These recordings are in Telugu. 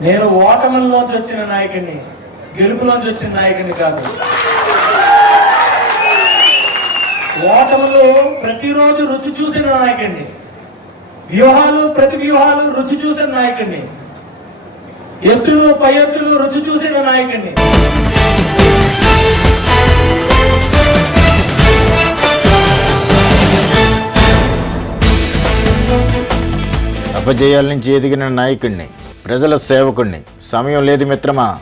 నేను ఓటమిలోంచి వచ్చిన నాయకుడిని గెలుపులోంచి వచ్చిన నాయకుడిని కాదు. ఓటములు ప్రతిరోజు రుచి చూసిన నాయకుడిని వ్యూహాలు ప్రతి వ్యూహాలు రుచి చూసిన నాయకుడిని ఎత్తులు పై ఎత్తులు రుచి చూసిన నాయకుడిని. అపజయాల నుంచి ఎదిగిన నాయకుడిని. ప్రజల సేవకుడిని సమయం లేదు మిత్రమా?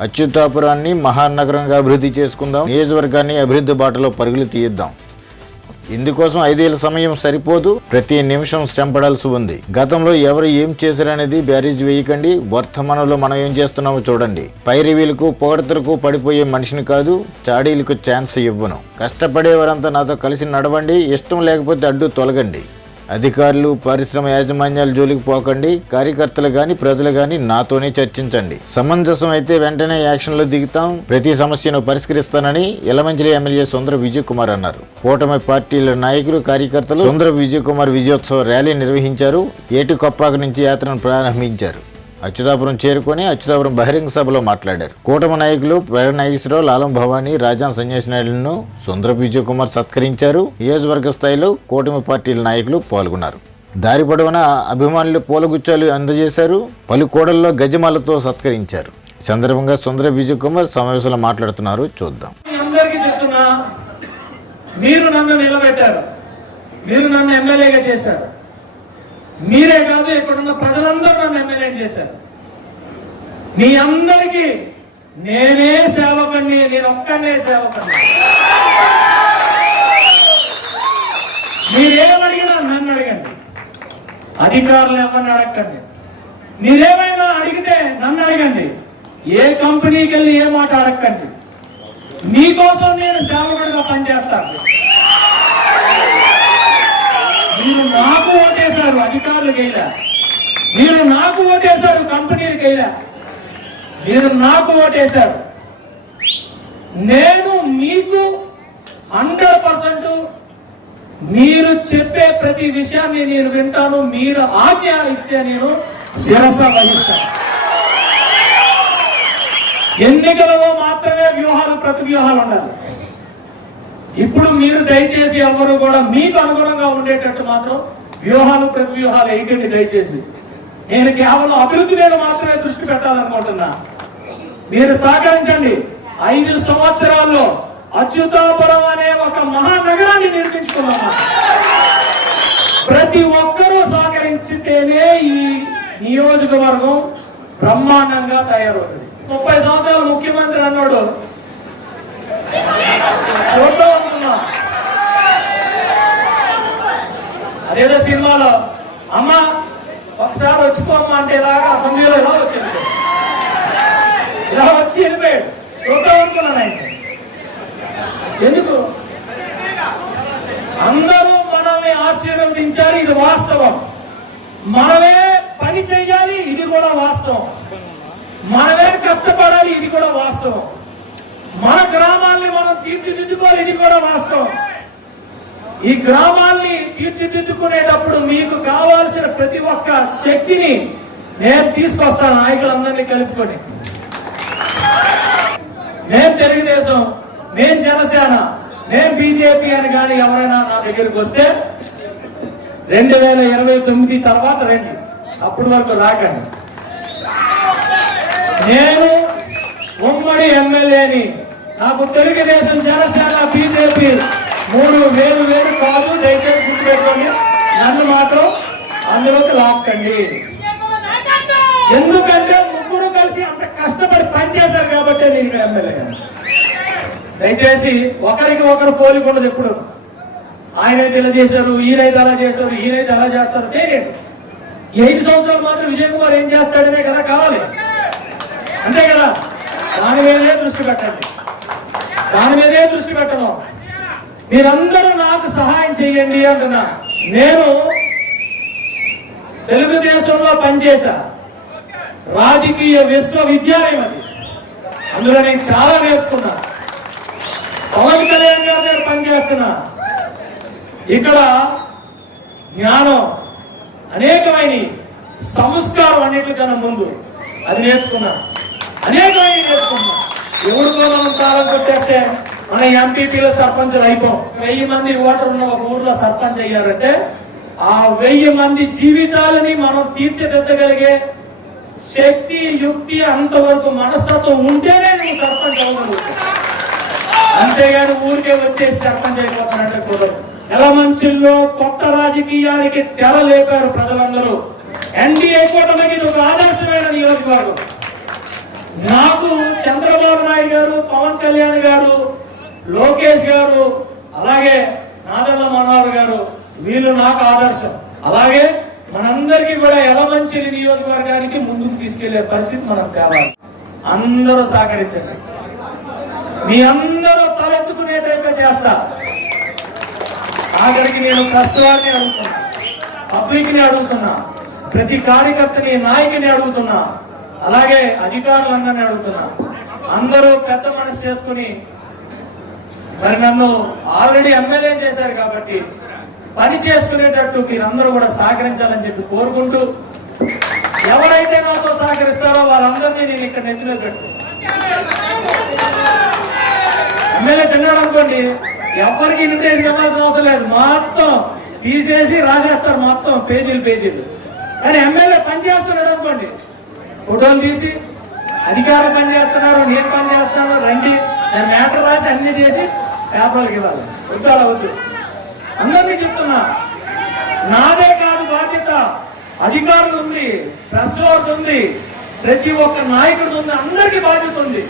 అచ్యుతాపురాన్ని మహానగరంగా అభివృద్ధి చేసుకుందాం. నియోజకవర్గాన్ని అభివృద్ధి బాటలో పరుగులు తీయిద్దాం. ఇందుకోసం ఐదేళ్ళ సమయం సరిపోదు. ప్రతి నిమిషం శ్రమపడాల్సి ఉంది. గతంలో ఎవరు ఏం చేశారనేది బ్యారేజ్ వేయకండి. వర్తమానంలో మనం ఏం చేస్తున్నామో చూడండి. పైరివీలకు పొగడతలకు పడిపోయే మనిషిని కాదు చాడీలకు ఛాన్స్ ఇవ్వను. కష్టపడేవారంతా నాతో కలిసి నడవండి. ఇష్టం లేకపోతే అడ్డు తొలగండి. అధికారులు పరిశ్రమ యాజమాన్యాల జోలికి పోకండి కార్యకర్తలు కానీ ప్రజలు కానీ నాతోనే చర్చించండి. సమంజసం అయితే వెంటనే యాక్షన్లో దిగుతాం. ప్రతి సమస్యను పరిష్కరిస్తానని ఎలమంచిలి ఎమ్మెల్యే సుందర విజయ్ కుమార్ అన్నారు. కూటమి పార్టీల నాయకులు కార్యకర్తలు సుందర విజయ్ కుమార్ విజయోత్సవ ర్యాలీ నిర్వహించారు. ఏటి కొప్పాక నుంచి యాత్రను ప్రారంభించారు. అచ్యుతాపురం చేరుకొని అచ్యుతాపురం బహిరంగ సభలో మాట్లాడారు. కూటమి నాయకులు ప్రేరణ నాగేశ్వరరావు లాలం భవానీ రాజాం సన్యాసి నాయుడులను సుందర విజయ్ కుమార్ సత్కరించారు. నియోజకవర్గ స్థాయిలో కూటమి పార్టీల నాయకులు పాల్గొన్నారు. దారి పొడవున అభిమానులు పూలగుచ్చాలు అందజేశారు. పలు కోడల్లో గజమాలతో సత్కరించారు. ఈ సందర్భంగా సుందర విజయ్ కుమార్ సమావేశంలో మాట్లాడుతున్నారు. చూద్దాం. మీరు నన్ను నిలబెట్టారు. మీరు నన్ను ఎమ్మెల్యేగా చేశారు. మీరే కాదు ఇక్కడున్న ప్రజలందరూ చేశారు. మీ అందరికీ నేనే సేవకుణ్ణి నేను ఒక్కనే సేవకుణ్ణి. మీరేమడిగినా నన్ను అడగండి. అధికారులు ఎవరిని అడగండి. మీరేమైనా అడిగితే నన్ను అడగండి. ఏ కంపెనీకి వెళ్ళి ఏ మాట అడగండి. మీకోసం నేను సేవకుడిగా పనిచేస్తాను. మీరు నాకు ఓటేశారు అధికారులు వేయలే మీరు నాకు ఓటేశారు కంపెనీలకైనా మీరు నాకు ఓటేశారు. నేను మీకు హండ్రెడ్ పర్సెంట్ మీరు చెప్పే ప్రతి విషయాన్ని నేను వింటాను మీరు ఆజ్ఞ ఇస్తే నేను శిరస వహిస్తాను ఎన్నికలలో మాత్రమే వ్యూహాలు ప్రతి వ్యూహాలు ఉండాలి. ఇప్పుడు మీరు దయచేసి ఎవరు కూడా మీకు అనుగుణంగా ఉండేటట్టు మాత్రం వ్యూహాలు ప్రతి వ్యూహాలు వేయకండి దయచేసి. నేను కేవలం అభివృద్ధి మీద మాత్రమే దృష్టి పెట్టాలనుకుంటున్నా. మీరు సహకరించండి. ఐదు సంవత్సరాల్లో అచ్యుతాపురం అనే ఒక మహానగరాన్ని నిర్మించుకున్నాము ప్రతి ఒక్కరూ సహకరించితేనే ఈ నియోజకవర్గం బ్రహ్మాండంగా తయారవుతుంది. ముప్పై సంవత్సరాలు ముఖ్యమంత్రి అన్నాడు. చూద్దాం అనుకున్నా అదేదో సినిమాలో అమ్మ ఒకసారి వచ్చిపోమ్మా అంటే ఇలాగా అసెంబ్లీలో ఇలా వచ్చింది ఇలా వచ్చి వెళ్ళిపోయాడు? చూద్దాం అనుకున్నాను ఆయన. ఎందుకు? అందరూ మనల్ని ఆశీర్వదించారు ఇది వాస్తవం. మనమే పని చేయాలి ఇది కూడా వాస్తవం. మనమే కష్టపడాలి ఇది కూడా వాస్తవం. మన గ్రామాల్ని మనం తీర్చిదిద్దుకోవాలి ఇది కూడా వాస్తవం. ఈ గ్రామాల్ని తీర్చిదిద్దుకునేటప్పుడు మీకు కావాల్సిన ప్రతి ఒక్క శక్తిని నేను తీసుకొస్తాను నాయకులందరినీ కలుపుకొని. నేను తెలుగుదేశం నేను జనసేన నేను బీజేపీ అని కానీ ఎవరైనా నా దగ్గరికి వస్తే రెండు వేల ఇరవై తొమ్మిది తర్వాత రండి. అప్పటి వరకు రాకండి. నేను ఉమ్మడి ఎమ్మెల్యేని నాకు తెలుగుదేశం జనసేన బీజేపీ మూడు వేలు వేలు కాదు నన్ను మాత్రం అందులోకి లాక్కండి. ఎందుకంటే ముగ్గురు కలిసి అంత కష్టపడి పనిచేశారు కాబట్టి నేను ఇక్కడ ఎమ్మెల్యే దయచేసి ఒకరికి ఒకరు పోలిక ఉండదు ఎప్పుడు. ఆయనైతే ఇలా చేశారు ఈయనైతే అలా చేశారు ఈయనైతే అలా చేస్తారు. చేయలేదు ఐదు సంవత్సరాలు మాత్రం విజయ్ కుమార్ ఏం చేస్తాడనే కదా కావాలి. అంతే కదా? దాని మీదే దృష్టి పెట్టండి. దాని మీదే దృష్టి పెట్టడం మీరందరూ నాకు సహాయం చేయండి అంటున్నా. నేను తెలుగుదేశంలో పనిచేశా. రాజకీయ విశ్వవిద్యాలయం అది. అందులో నేను చాలా నేర్చుకున్నా. పవన్ కళ్యాణ్ గారి దగ్గర పనిచేస్తున్నా. ఇక్కడ జ్ఞానం అనేకమైన సంస్కారం అన్నిటికన్నా ముందు. అది నేర్చుకున్నాను అనేకమైన నేర్చుకున్నాను ఎవరికో మనం తాళం కొట్టేస్తే మన ఎంపీపీలో సర్పంచులు అయిపోం. వెయ్యి మంది ఓటర్ ఉన్న ఒక ఊర్లో సర్పంచ్ అయ్యారంటే ఆ వెయ్యి మంది జీవితాలని మనం తీర్చిదిద్దగలిగే శక్తి యుక్తి అంతవరకు మనస్తత్వం ఉంటేనే నువ్వు సర్పంచ్ అవ్వగలుగుతావు అంతేగాని ఊరికే వచ్చేసి సర్పంచ్ అయిపోతానంటే కుదరదు. ఎలమంచిల్లో కొత్త రాజకీయానికి తెర లేపారు ప్రజలందరూ. ఎన్డీఏ కూటమికి ఇది ఒక ఆదర్శమైన నియోజకవర్గం. నాకు చంద్రబాబు నాయుడు గారు పవన్ కళ్యాణ్ గారు లోకేష్ గారు అలాగే నాదల్ల మనోహర్ గారు వీళ్ళు నాకు ఆదర్శం. అలాగే మనందరికీ కూడా ఎలమంచిలి నియోజకవర్గానికి ముందుకు తీసుకెళ్ళే పరిస్థితి మనం తేవాలి అందరూ సహకరించండి. మీ అందరూ తలెత్తుకునేటట్టే చేస్తా. ఆఖరికి నేను ప్రెస్ వారిని అడుగుతున్నా. పబ్లిక్ని అడుగుతున్నా. ప్రతి కార్యకర్తని నాయకుని అడుగుతున్నా. అలాగే అధికారులందరినీ అడుగుతున్నా. అందరూ పెద్ద మనసు చేసుకుని మరి నన్ను ఆల్రెడీ ఎమ్మెల్యే చేశారు కాబట్టి పని చేసుకునేటట్టు మీరందరూ కూడా సహకరించాలని చెప్పి కోరుకుంటూ ఎవరైతే నాతో సహకరిస్తారో వాళ్ళందరినీ నేను ఇక్కడ నెత్తి మీద పెట్టు ఎమ్మెల్యే తిన్నాడు అనుకోండి ఎవరికి ఇన్విటేషన్ ఇవ్వాల్సిన అవసరం లేదు. మొత్తం తీసేసి రాసేస్తారు మొత్తం పేజీలు పేజీలు. కానీ ఎమ్మెల్యే పని చేస్తున్నాడు అనుకోండి ఫోటోలు తీసి అధికారులు పని చేస్తున్నారు నేను పని చేస్తున్నాను రండి నేను మ్యాటర్ రాసి అన్ని చేసి పేపర్లకు ఇవ్వాలి. వద్దు అలా వద్దు. అందరినీ చెప్తున్నా నాదే కాదు బాధ్యత. అధికారులు ఉంది ప్రెస్ వార్డు ఉంది ప్రతి ఒక్క నాయకుడు ఉంది అందరికీ బాధ్యత ఉంది.